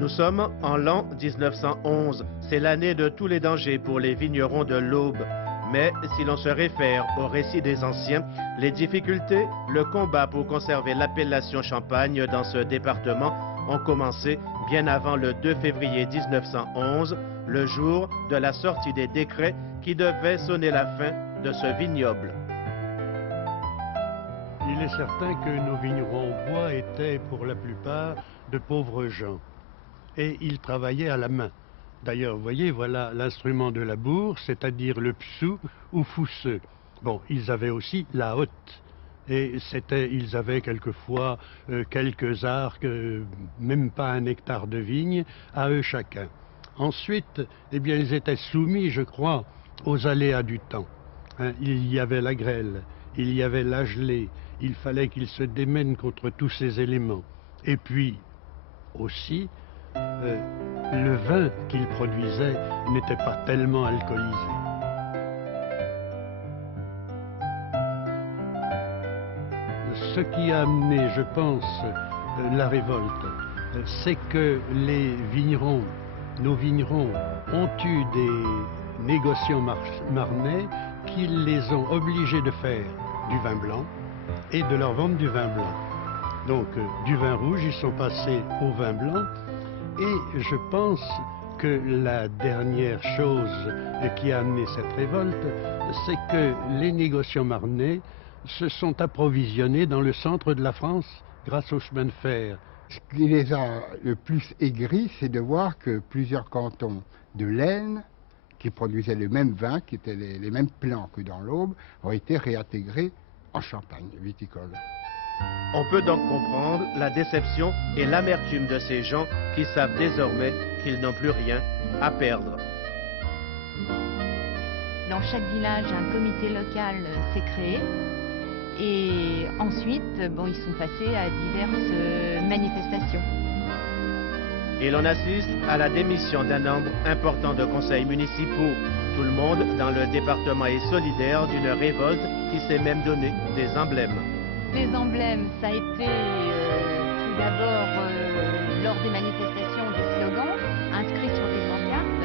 Nous sommes en l'an 1911. C'est l'année de tous les dangers pour les vignerons de l'Aube. Mais si l'on se réfère au récit des anciens, les difficultés, le combat pour conserver l'appellation Champagne dans ce département ont commencé bien avant le 2 février 1911, le jour de la sortie des décrets qui devaient sonner la fin de ce vignoble. Il est certain que nos vignerons au bois étaient pour la plupart de pauvres gens et ils travaillaient à la main. D'ailleurs, vous voyez, voilà l'instrument de labour, c'est-à-dire le psou ou fousseux. Bon, ils avaient aussi la hotte. Et ils avaient quelquefois quelques arcs, même pas un hectare de vigne, à eux chacun. Ensuite, eh bien, ils étaient soumis, je crois, aux aléas du temps. Hein, il y avait la grêle, il y avait la gelée, il fallait qu'ils se démènent contre tous ces éléments. Et puis, aussi, le vin qu'ils produisaient n'était pas tellement alcoolisé. Ce qui a amené, je pense, la révolte, c'est que les vignerons, nos vignerons, ont eu des négociants marnais qui les ont obligés de faire du vin blanc et de leur vendre du vin blanc. Donc, du vin rouge, ils sont passés au vin blanc. Et je pense que la dernière chose qui a amené cette révolte, c'est que les négociants marnais se sont approvisionnés dans le centre de la France grâce au chemin de fer. Ce qui les a le plus aigris, c'est de voir que plusieurs cantons de l'Aisne, qui produisaient le même vin, qui étaient les mêmes plants que dans l'Aube, ont été réintégrés en Champagne viticole. On peut donc comprendre la déception et l'amertume de ces gens qui savent désormais qu'ils n'ont plus rien à perdre. Dans chaque village, un comité local s'est créé. Et ensuite, ils sont passés à diverses manifestations. Et l'on assiste à la démission d'un nombre important de conseils municipaux. Tout le monde dans le département est solidaire d'une révolte qui s'est même donné des emblèmes. Les emblèmes, ça a été tout d'abord lors des manifestations des slogans inscrits sur des pancartes.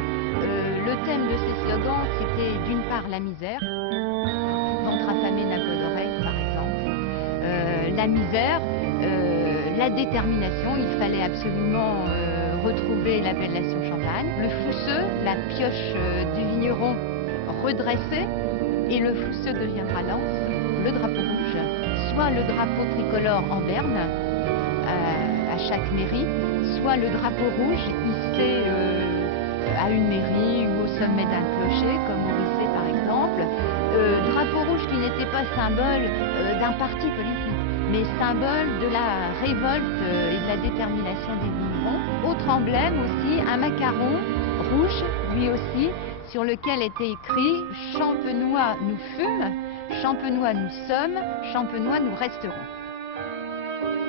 Le thème de ces slogans, c'était d'une part la misère, ventre affamé n'a pas d'oreille par exemple, la misère, la détermination, il fallait absolument retrouver l'appellation Champagne, le fousseux, la pioche du vigneron redressée, et le fousseux deviendra l'anse, le drapeau rouge, soit le drapeau tricolore en berne à chaque mairie, soit le drapeau rouge hissé à une mairie ou au sommet d'un clocher, comme au lycée par exemple. Drapeau rouge qui n'était pas symbole d'un parti politique, mais symbole de la révolte et de la détermination des vignerons. Autre emblème aussi, un macaron rouge, lui aussi, sur lequel était écrit « Champenois nous fûmes ». Champenois nous sommes, Champenois nous resterons.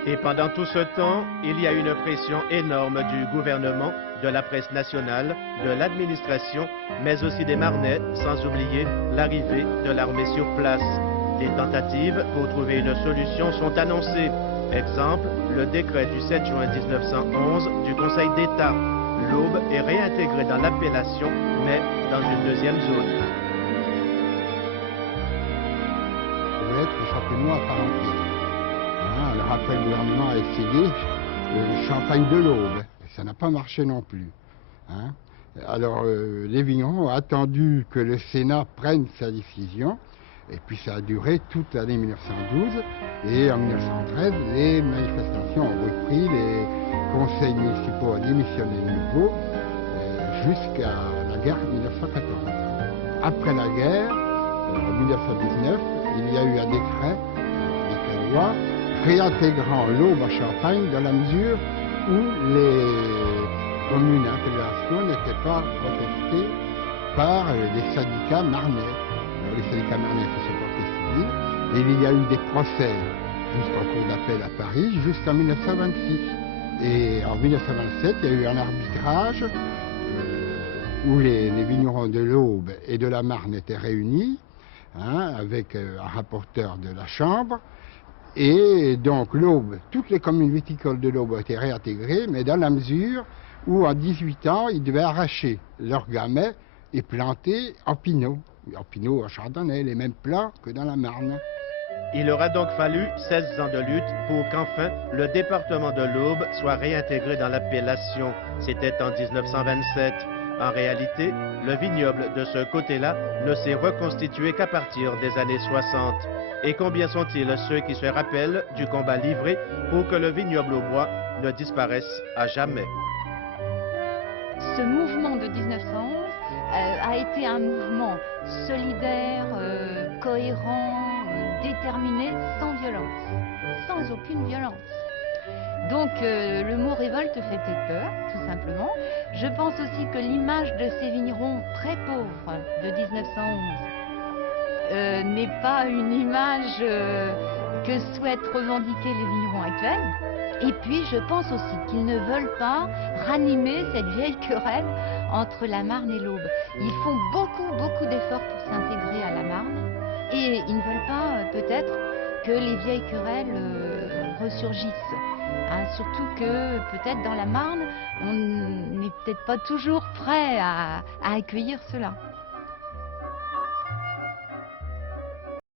Et pendant tout ce temps, il y a une pression énorme du gouvernement, de la presse nationale, de l'administration, mais aussi des Marnais, sans oublier l'arrivée de l'armée sur place. Des tentatives pour trouver une solution sont annoncées. Exemple, le décret du 7 juin 1911 du Conseil d'État. L'Aube est réintégrée dans l'appellation, mais dans une deuxième zone. Être champenois à part entière. Alors après, le gouvernement a essayé le champagne de l'Aube. Ça n'a pas marché non plus. Alors les vignerons ont attendu que le Sénat prenne sa décision. Et puis ça a duré toute l'année 1912. Et en 1913, les manifestations ont repris, les conseils municipaux ont démissionné de nouveau jusqu'à la guerre de 1914. Après la guerre, en 1919, il y a eu un décret de loi réintégrant l'Aube à Champagne dans la mesure où les communes d'intégration n'étaient pas protestées par les syndicats marnais. Alors, les syndicats marnais se sont portés civils et il y a eu des procès jusqu'en cour d'appel à Paris jusqu'en 1926. Et en 1927, il y a eu un arbitrage où les vignerons de l'Aube et de la Marne étaient réunis, avec un rapporteur de la Chambre, et donc l'Aube, toutes les communes viticoles de l'Aube ont été réintégrées, mais dans la mesure où à 18 ans, ils devaient arracher leurs gamets et planter en pinot. En pinot, en chardonnay, les mêmes plants que dans la Marne. Il aura donc fallu 16 ans de lutte pour qu'enfin le département de l'Aube soit réintégré dans l'appellation. C'était en 1927. En réalité, le vignoble de ce côté-là ne s'est reconstitué qu'à partir des années 60. Et combien sont-ils ceux qui se rappellent du combat livré pour que le vignoble au bois ne disparaisse à jamais? Ce mouvement de 1911 a été un mouvement solidaire, cohérent, déterminé, sans violence, sans aucune violence. Donc le mot révolte fait peut-être peur, tout simplement. Je pense aussi que l'image de ces vignerons très pauvres de 1911 n'est pas une image que souhaitent revendiquer les vignerons actuels. Et puis je pense aussi qu'ils ne veulent pas ranimer cette vieille querelle entre la Marne et l'Aube. Ils font beaucoup d'efforts pour s'intégrer à la Marne et ils ne veulent pas peut-être que les vieilles querelles ressurgissent. Hein, surtout que peut-être dans la Marne, on n'est peut-être pas toujours prêt à accueillir cela.